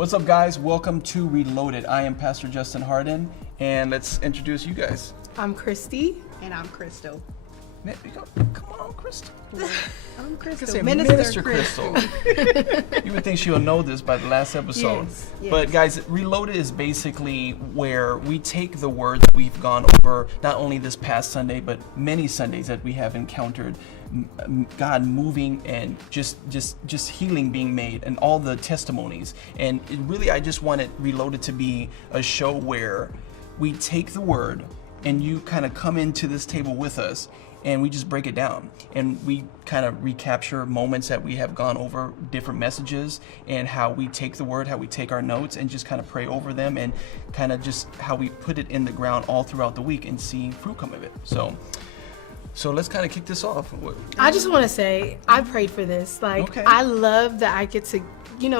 What's up, guys? Welcome to Reloaded. I am Pastor Justin Harden, and let's introduce you guys. I'm Christy. And I'm Crystal. Come on, Crystal. I'm Crystal. Say Minister Crystal. You would think she'll know this by the last episode. Yes. But guys, Reloaded is basically where we take the word that we've gone over, not only this past Sunday, but many Sundays that we have encountered God moving and just healing being made and all the testimonies. And really, I just wanted Reloaded to be a show where we take the word and you kind of come into this table with us and we just break it down and we kind of recapture moments that we have gone over, different messages, and how we take the word, how we take our notes and just kind of pray over them, and kind of just how we put it in the ground all throughout the week and see fruit come of it. So let's kind of kick this off. I just want to say, I prayed for this. Okay. I love that I get to,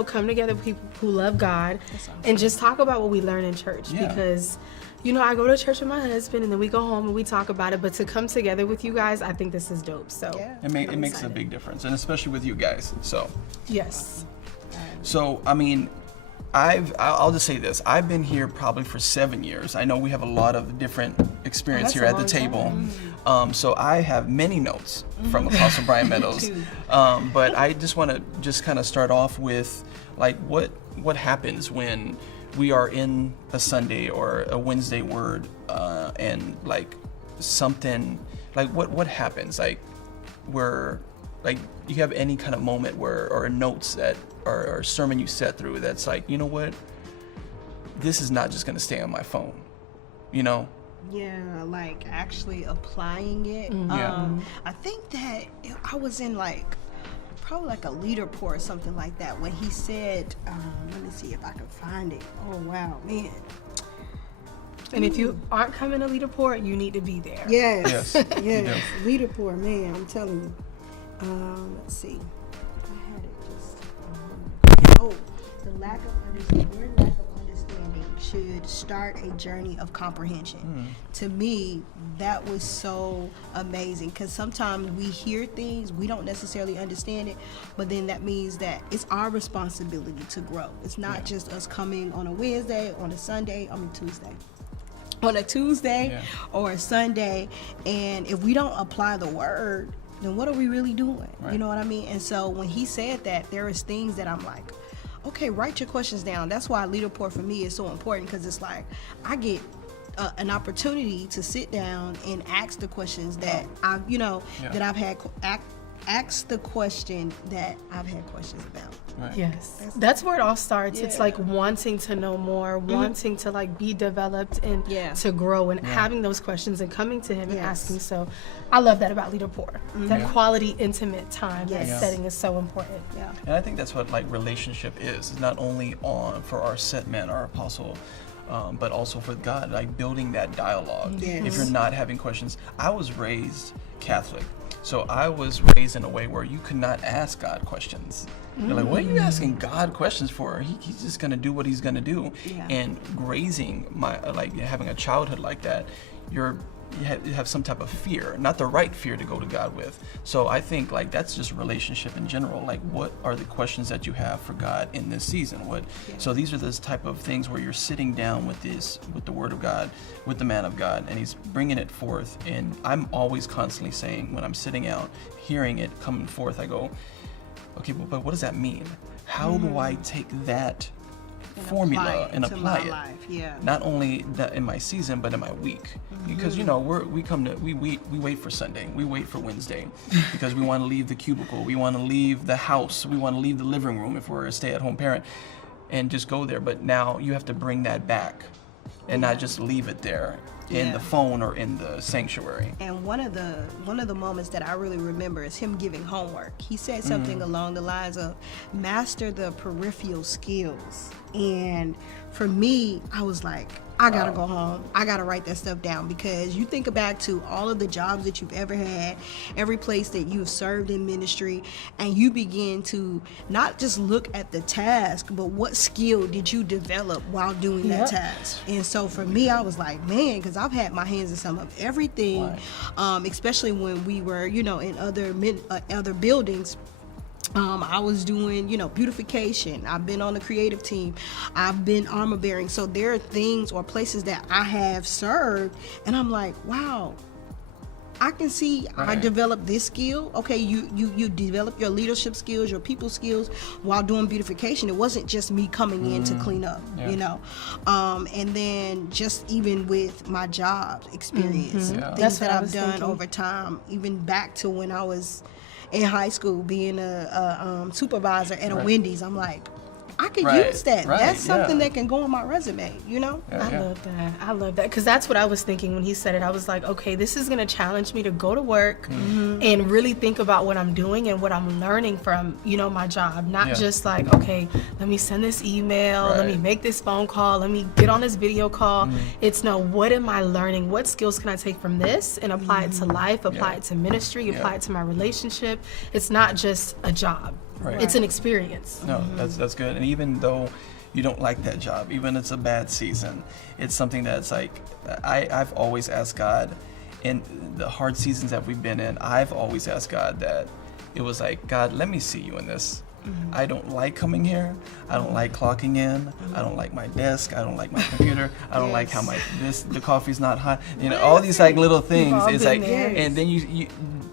come together with people who love God and just talk about what we learn in church. Yeah. Because, I go to church with my husband and then we go home and we talk about it. But to come together with you guys, I think this is dope. So It makes a big difference, and especially with you guys. Yes. So I mean, I'll just say this. I've been here probably for 7 years. I know we have a lot of different experience here at the table. So I have many notes from Apostle Brian Meadows. But I just want to just kind of start off with like what happens when we are in a Sunday or a Wednesday word and like something like what happens, like where like you have any kind of moment where or notes that or sermon you sat through that's like, you know what, this is not just going to stay on my phone, Yeah, like actually applying it. I think that I was in probably like a leader pour or something like that when he said, let me see if I can find it. Oh wow, man. And if you aren't coming to leader port, you need to be there. Yes. Yeah. Leader pour, man, I'm telling you. Let's see. I had it just. The lack of understanding should start a journey of comprehension. To me, that was so amazing, because sometimes we hear things, we don't necessarily understand it, but then that means that it's our responsibility to grow. It's not just us coming on a Wednesday, on a Sunday, Tuesday. On a Tuesday or a Sunday, and if we don't apply the word, then what are we really doing? Right. You know what I mean? And so when he said that, there is things that I'm like, okay, write your questions down. That's why leader pour for me is so important, because it's like I get an opportunity to sit down and ask the questions that I've, that I've had. Ask the question that I've had questions about. Right. Yes, that's where it all starts. It's like wanting to know more, wanting to like be developed and to grow, and having those questions and coming to him and asking. So I love that about Leader Pour. That quality, intimate time, that setting is so important. Yeah. And I think that's what like relationship is. It's not only for our set man, our apostle, but also for God, like building that dialogue. Yes. If you're not having questions, I was raised Catholic. So I was raised in a way where you could not ask God questions. You're like, what are you asking God questions for? He's just gonna do what he's gonna do. Yeah. And raising having a childhood like that, you have some type of fear, not the right fear to go to God with. So I think like that's just relationship in general. Like, what are the questions that you have for God in this season? So these are those type of things where you're sitting down with the Word of God, with the man of God, and he's bringing it forth. And I'm always constantly saying, when I'm sitting out, hearing it coming forth, I go, okay, but what does that mean? How do I take that formula and apply it? Life, not only in my season but in my week, because we wait for Sunday, we wait for Wednesday, because we want to leave the cubicle, we want to leave the house, we want to leave the living room if we're a stay-at-home parent, and just go there. But now you have to bring that back and not just leave it there in the phone or in the sanctuary. And one of the moments that I really remember is him giving homework. He said something along the lines of master the peripheral skills. And for me, I was like, I gotta go home. I gotta write that stuff down, because you think back to all of the jobs that you've ever had, every place that you've served in ministry, and you begin to not just look at the task, but what skill did you develop while doing that task. And so for me, I was like, man, because I've had my hands in some of everything, especially when we were, in other buildings. I was doing, beautification. I've been on the creative team. I've been armor bearing. So there are things or places that I have served, and I'm like, wow, I can see I developed this skill. Okay, you develop your leadership skills, your people skills while doing beautification. It wasn't just me coming in to clean up, and then just even with my job experience, things that I've done over time, even back to when I was in high school, being a supervisor at a Wendy's. I'm like, I could use that. That's something that can go on my resume, I love that. I love that. Because that's what I was thinking when he said it. I was like, okay, this is going to challenge me to go to work and really think about what I'm doing and what I'm learning from, my job. Not just like, okay, let me send this email, let me make this phone call, let me get on this video call. It's no, what am I learning? What skills can I take from this and apply it to life, apply it to ministry, apply it to my relationship? It's not just a job. It's an experience. No, that's good. And even though you don't like that job, even if it's a bad season, it's something that's like, I've always asked God, in the hard seasons that we've been in, I've always asked God that it was like, God, let me see you in this. I don't like coming here. I don't like clocking in. I don't like my desk. I don't like my computer. I don't like how the coffee's not hot. All these like little things. It's like, and then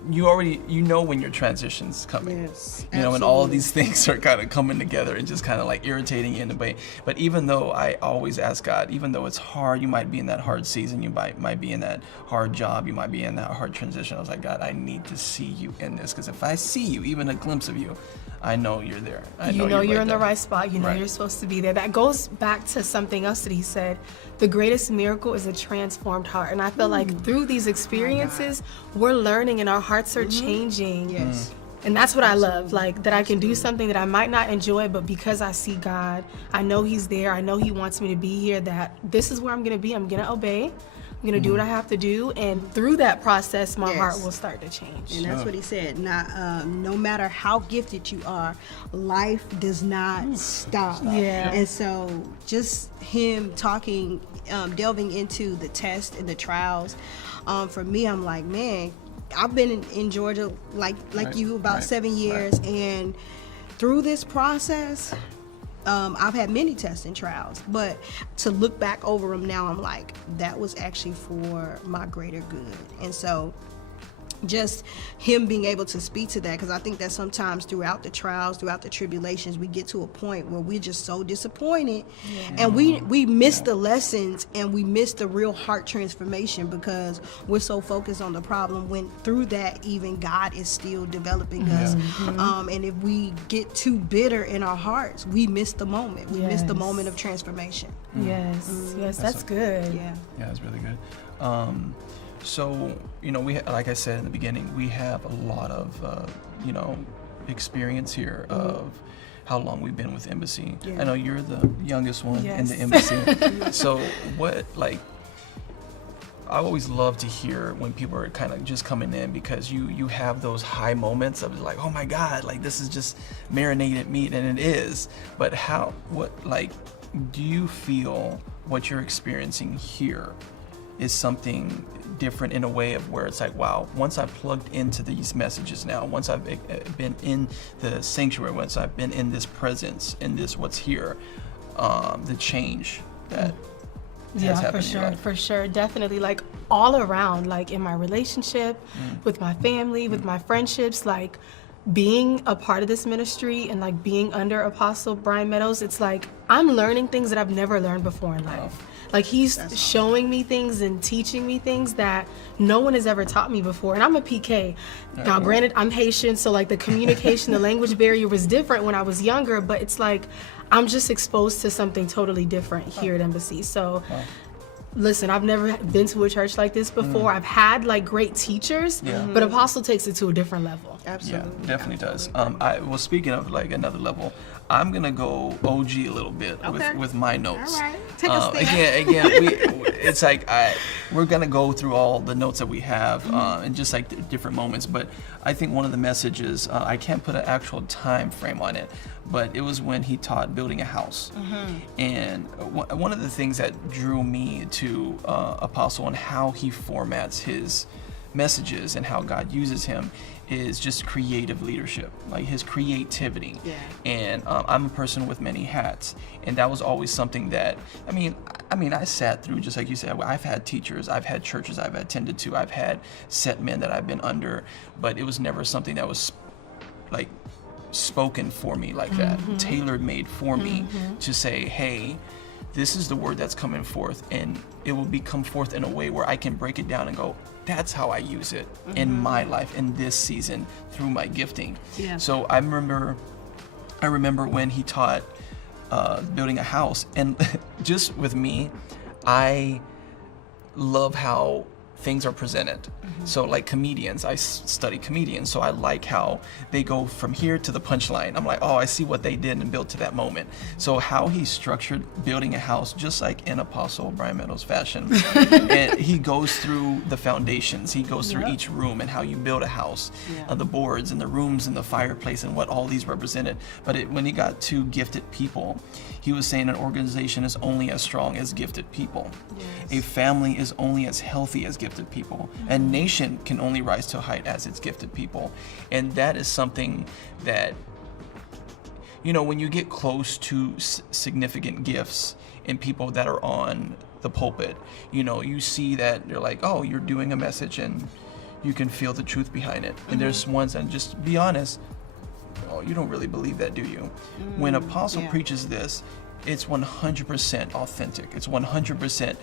you already when your transition's coming. Yes, and all of these things are kind of coming together and just kind of like irritating you in a way. But even though I always ask God, even though it's hard, you might be in that hard season, you might be in that hard job, you might be in that hard transition. I was like, God, I need to see you in this, because if I see you, even a glimpse of you, I know you're there. I know you're right in there. the right spot. You know you're supposed to be there. That goes back to something else that he said. The greatest miracle is a transformed heart. And I feel like through these experiences, we're learning and our hearts are changing. Yes. And that's what I love, like that I can do something that I might not enjoy, but because I see God, I know he's there. I know he wants me to be here, that this is where I'm going to be. I'm going to obey. I'm going to do what I have to do, and through that process, my heart will start to change. And that's what he said. No matter how gifted you are, life does not stop. Yeah. And so just him talking, delving into the test and the trials, for me, I'm like, man, I've been in Georgia like you about 7 years, and through this process, I've had many tests and trials, but to look back over them now, I'm like, that was actually for my greater good. And so just him being able to speak to that, because I think that sometimes throughout the trials, throughout the tribulations, we get to a point where we're just so disappointed, and we miss the lessons, and we miss the real heart transformation because we're so focused on the problem, when through that even God is still developing us. And if we get too bitter in our hearts, we miss the moment. We miss the moment of transformation. Yes, that's good. Yeah, it's really good. So, we, like I said in the beginning, we have a lot of, experience here of how long we've been with Embassy. I know you're the youngest one in the Embassy. So I always love to hear when people are kind of just coming in, because you have those high moments of like, oh my God, like this is just marinated meat, and it is. But do you feel what you're experiencing here is something different in a way of where it's like, wow, once I've plugged into these messages now, once I've been in the sanctuary, once I've been in this presence, in this what's here, the change that has happened for sure, definitely, like all around, like in my relationship, with my family, with my friendships, like being a part of this ministry and like being under Apostle Brian Meadows, it's like I'm learning things that I've never learned before in life. Like he's showing me things and teaching me things that no one has ever taught me before. And I'm a PK. Now, granted, I'm Haitian, so like the communication, the language barrier was different when I was younger, but it's like I'm just exposed to something totally different here at Embassy. So listen, I've never been to a church like this before. I've had like great teachers, but Apostle takes it to a different level. Absolutely. Yeah, definitely does. Well, speaking of like another level, I'm gonna go OG a little bit with my notes. All right, take a step. Again, it's like we're gonna go through all the notes that we have and just like different moments. But I think one of the messages, I can't put an actual time frame on it, but it was when he taught building a house. And one of the things that drew me to Apostle and how he formats his messages and how God uses him is just creative leadership, like his creativity. Yeah. And I'm a person with many hats, and that was always something that, I mean, I sat through, just like you said, I've had teachers, I've had churches I've attended to, I've had set men that I've been under, but it was never something that was like spoken for me like that, tailor made for me to say, hey, this is the word that's coming forth, and it will come forth in a way where I can break it down and go, that's how I use it in my life in this season through my gifting. Yeah. So I remember when he taught building a house, and just with me, I love how things are presented. So like comedians, I study comedians, so I like how they go from here to the punchline. I'm like, oh, I see what they did and built to that moment. So how he structured building a house, just like in Apostle Brian Meadows fashion, and he goes through the foundations, he goes through each room and how you build a house, the boards and the rooms and the fireplace and what all these represented. But when he got to gifted people, he was saying an organization is only as strong as gifted people. A family is only as healthy as gifted people. A nation can only rise to a height as its gifted people. And that is something that, you know, when you get close to significant gifts in people that are on the pulpit, you know, you see that they're like, oh, you're doing a message and you can feel the truth behind it. And there's ones that, just be honest, oh, you don't really believe that, do you? When Apostle preaches this, it's 100% authentic. It's 100%,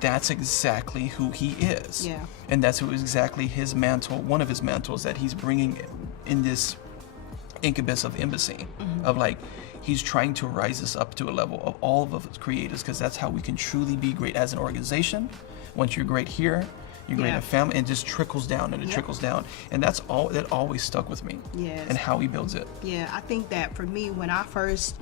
that's exactly who he is. Yeah. And that's exactly his mantle, one of his mantles that he's bringing in this incubus of embassy, of like, he's trying to rise us up to a level of all of us creators, because that's how we can truly be great as an organization. Once you're great here, you're great in a family, and it just trickles down and it trickles down. And that's all that always stuck with me. Yes. And how he builds it. Yeah, I think that for me, when I first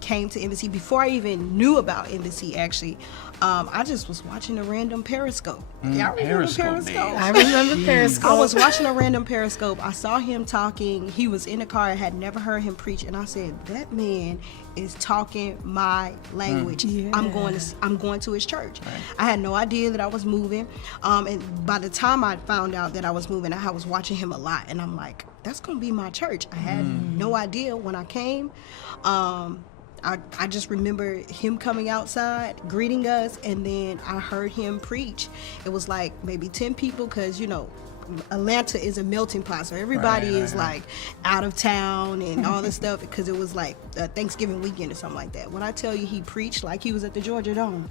came to Embassy, before I even knew about Embassy, actually, I just was watching a random Periscope. Y'all remember Periscope? I remember Periscope. I was watching a random Periscope. I saw him talking. He was in a car. I had never heard him preach, and I said, that man is talking my language. I'm going to his church. Right. I had no idea that I was moving. And by the time I found out that I was moving, I was watching him a lot, and I'm like, that's gonna be my church. I had no idea when I came. I just remember him coming outside, greeting us, and then I heard him preach. It was like maybe 10 people, because, you know, Atlanta is a melting pot, so everybody is like out of town and all this stuff, because it was like Thanksgiving weekend or something like that. When I tell you, he preached like he was at the Georgia Dome.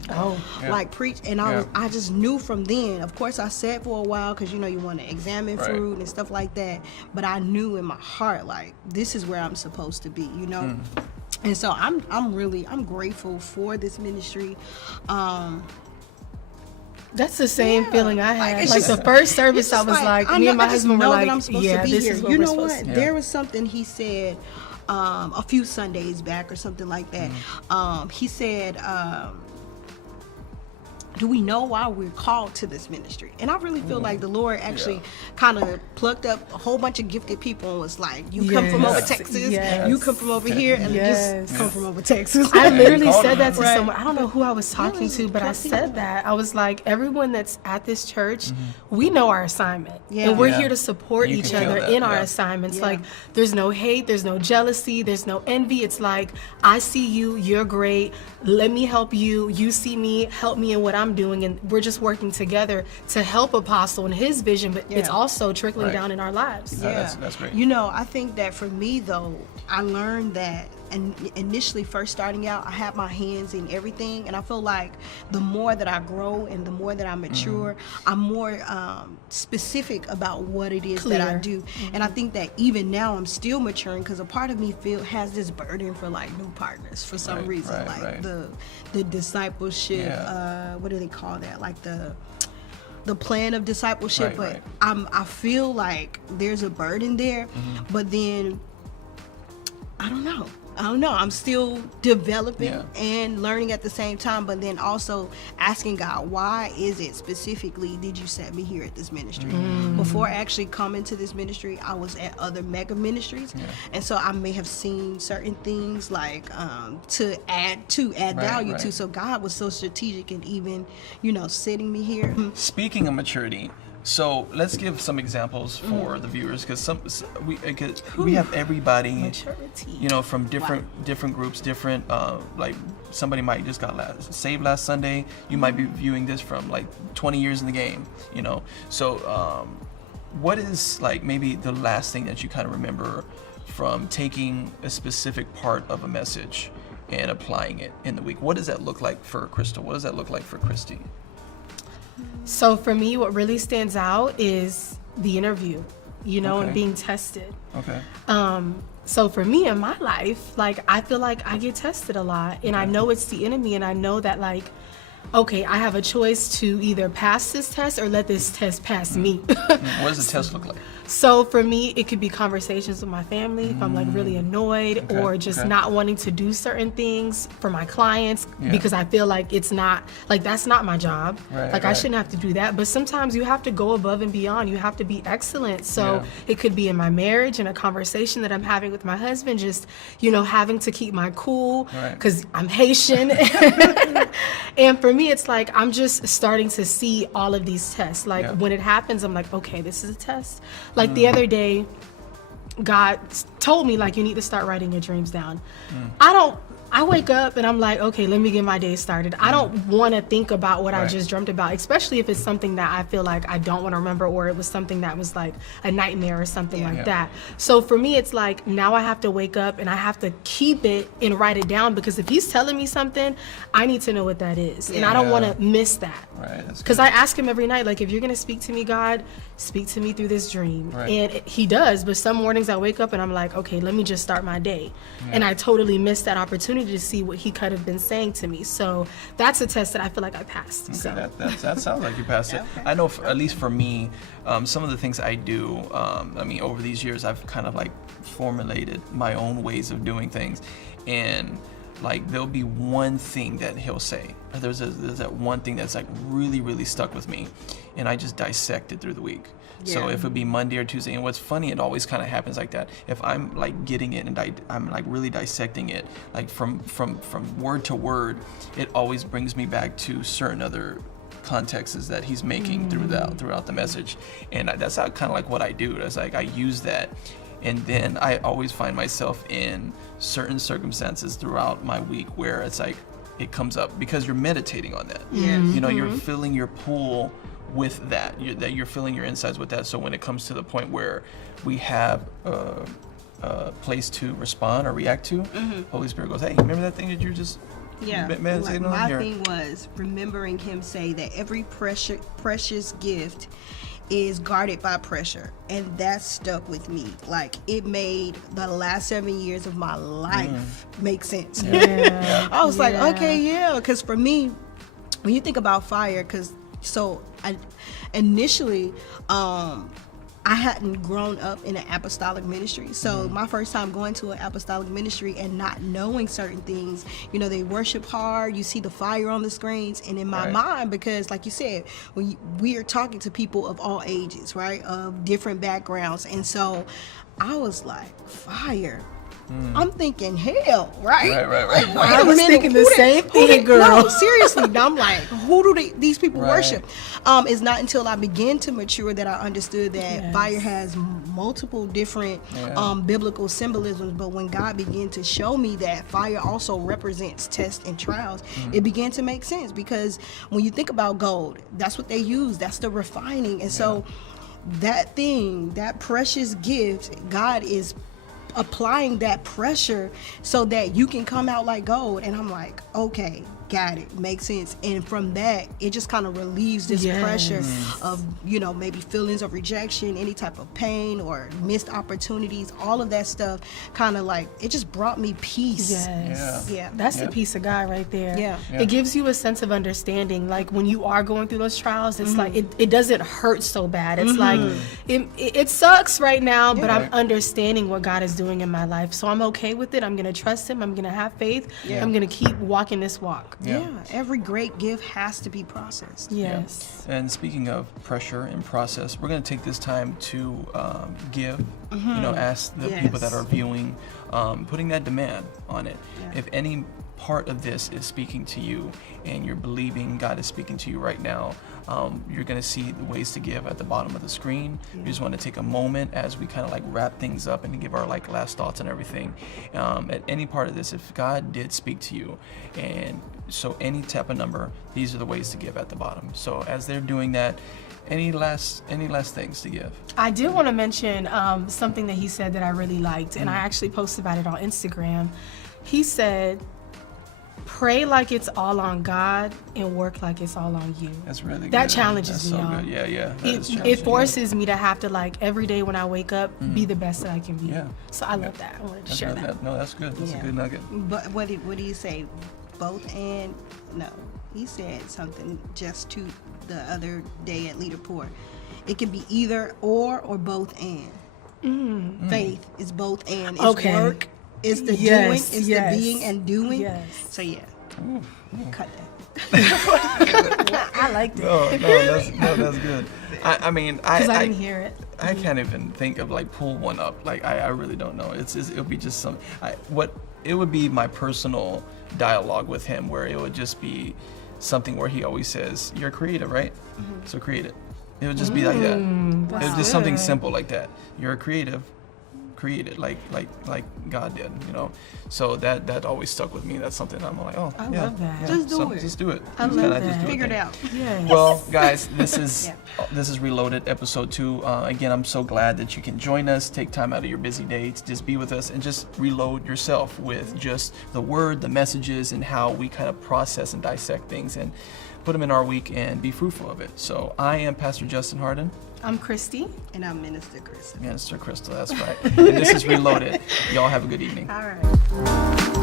Like preached, and I just knew from then. Of course, I sat for a while, because, you know, you want to examine fruit and stuff like that, but I knew in my heart, like, this is where I'm supposed to be, you know. And so I'm grateful for this ministry. That's the same feeling I had. Like the first service, I was like, me and my husband were like, yeah, this is what we're supposed to do. There was something he said a few Sundays back or something like that. He said, do we know why we're called to this ministry? And I really feel like the Lord actually kind of plucked up a whole bunch of gifted people and was like, you come from over Texas, you come from over here, and just come from over Texas. I literally said that to someone. I don't know who I was talking to, but I said that. I was like, everyone that's at this church, we know our assignment. And we're here to support each other in our assignments. Like, there's no hate, there's no jealousy, there's no envy. It's like, I see you, you're great, let me help you, you see me, help me in what I'm doing, and we're just working together to help Apostle and his vision, but it's also trickling down in our lives. That's great. You know, I think that for me though, I learned that, and initially first starting out, I had my hands in everything, and I feel like the more that I grow and the more that I mature, I'm more specific about what it is that I do. And I think that even now I'm still maturing, because a part of me has this burden for like new partners for some reason, the discipleship. What do they call that? Like the plan of discipleship. I feel like there's a burden there, but then I don't know. I'm still developing and learning at the same time, but then also asking God, why is it specifically did you set me here at this ministry? Before actually coming to this ministry, I was at other mega ministries, and so I may have seen certain things like to add value to. So God was so strategic in even, you know, setting me here. Speaking of maturity, So let's give some examples for the viewers, because we have everybody, Maturity. you know, from different groups, different like somebody might just got saved last Sunday. You might be viewing this from like 20 years in the game, you know. So what is like maybe the last thing that you kind of remember from taking a specific part of a message and applying it in the week? What does that look like for Crystal? What does that look like for Christy? So for me, what really stands out is the interview, you know, and being tested. Okay. So for me in my life, like, I feel like I get tested a lot, and I know it's the enemy, and I know that, like, okay, I have a choice to either pass this test or let this test pass me. What does the test look like? So for me, it could be conversations with my family if I'm like really annoyed, or just not wanting to do certain things for my clients because I feel like it's not, like, that's not my job. I shouldn't have to do that. But sometimes you have to go above and beyond. You have to be excellent. So it could be in my marriage and a conversation that I'm having with my husband, just, you know, having to keep my cool because I'm Haitian. And for me, it's like I'm just starting to see all of these tests. Like when it happens, I'm like, okay, this is a test. Like the other day, God told me, like, you need to start writing your dreams down. I wake up and I'm like, okay, let me get my day started. I don't want to think about what I just dreamt about, especially if it's something that I feel like I don't want to remember, or it was something that was like a nightmare or something like that. So for me, it's like now I have to wake up and I have to keep it and write it down, because if he's telling me something, I need to know what that is. And I don't want to miss that. Because I ask him every night, like, if you're going to speak to me, God, speak to me through this dream. And he does. But some mornings I wake up and I'm like, okay, let me just start my day. And I totally missed that opportunity to see what he could have been saying to me. So that's a test that I feel like I passed. Okay, So that sounds like you passed it. I know, at least for me, some of the things I do, I mean, over these years, I've kind of like formulated my own ways of doing things. And like, there'll be one thing that he'll say. There's that one thing that's like really stuck with me, and I just dissect it through the week. So if it be Monday or Tuesday, and what's funny, it always kind of happens like that. If I'm like getting it and I'm like really dissecting it, like from word to word, it always brings me back to certain other contexts that he's making throughout the message. And that's how kind of like what I do. That's like I use that. And then I always find myself in certain circumstances throughout my week where it's like it comes up because you're meditating on that. You know, you're filling your pool with that. You're filling your insides with that. So when it comes to the point where we have a place to respond or react to, Holy Spirit goes, hey, remember that thing that you're just meditating on here? My thing was remembering him say that every precious gift is guarded by pressure, and that stuck with me. Like, it made the last 7 years of my life make sense. I was like, okay, because for me, when you think about fire, initially I hadn't grown up in an apostolic ministry. So my first time going to an apostolic ministry and not knowing certain things, you know, they worship hard, you see the fire on the screens, and in my mind, because like you said, when we are talking to people of all ages, right, of different backgrounds, and so I was like, fire. I'm thinking hell, right? Like, I was thinking the same thing, girl. No, seriously. I'm like, who do these people worship? It's not until I began to mature that I understood that fire has multiple different biblical symbolisms. But when God began to show me that fire also represents tests and trials, it began to make sense. Because when you think about gold, that's what they use. That's the refining. And so that thing, that precious gift, God is applying that pressure so that you can come out like gold. And I'm like, okay, got it, makes sense. And from that, it just kind of relieves this pressure of, you know, maybe feelings of rejection, any type of pain or missed opportunities, all of that stuff kind of like, it just brought me peace. That's the peace of God right there. It gives you a sense of understanding. Like when you are going through those trials, it's like it doesn't hurt so bad. It's like it sucks right now, but I'm understanding what God is doing in my life, so I'm okay with it. I'm gonna trust him. I'm gonna have faith. I'm gonna keep walking this walk. Every great gift has to be processed. And speaking of pressure and process, we're going to take this time to give, you know, ask the people that are viewing, putting that demand on it. If any part of this is speaking to you and you're believing God is speaking to you right now, you're going to see the ways to give at the bottom of the screen. You just want to take a moment as we kind of like wrap things up and give our like last thoughts and everything. At any part of this, if God did speak to you, and so any type of number, these are the ways to give at the bottom. So as they're doing that, any last things to give? I did want to mention something that he said that I really liked, and I actually posted about it on Instagram. He said, pray like it's all on God and work like it's all on you. That's really good. That challenges That's me, so y'all. good. Yeah. It forces me to have to, like, every day when I wake up, be the best that I can be. Yeah. So I love that. I wanted to That's share good. that. No, that's good. That's a Yeah. good nugget. But what do you say? Both and? No. He said something just to the other day at Leaderport. It can be either or both and. Faith is both and. It's Okay. work. It's the Yes, doing. It's yes, the being and doing. yes. So yeah. Cut that. I liked it. That's good. I mean, Because I didn't hear it. I can't even think of like pull one up. Like I really don't know. It'll be just some. It would be my personal dialogue with him, where it would just be something where he always says, "You're creative, right? So create it." It would just be like that. It was just something good. simple like that. You're a creative. Create it like God did, you know. So that always stuck with me. That's something I'm like, oh, I yeah, love that. yeah. Just do So it. Just do it. I Just love kinda that. just do Figure it thing. out. Yes. Well, guys, this is Yeah. this is Reloaded episode 2. Again, I'm so glad that you can join us. Take time out of your busy day to just be with us and just reload yourself with just the word, the messages, and how we kind of process and dissect things and put them in our week and be fruitful of it. So I am Pastor Justin Harden. I'm Christy. And I'm Minister Chris. Minister Crystal, that's right. And this is Reloaded. Y'all have a good evening. All right.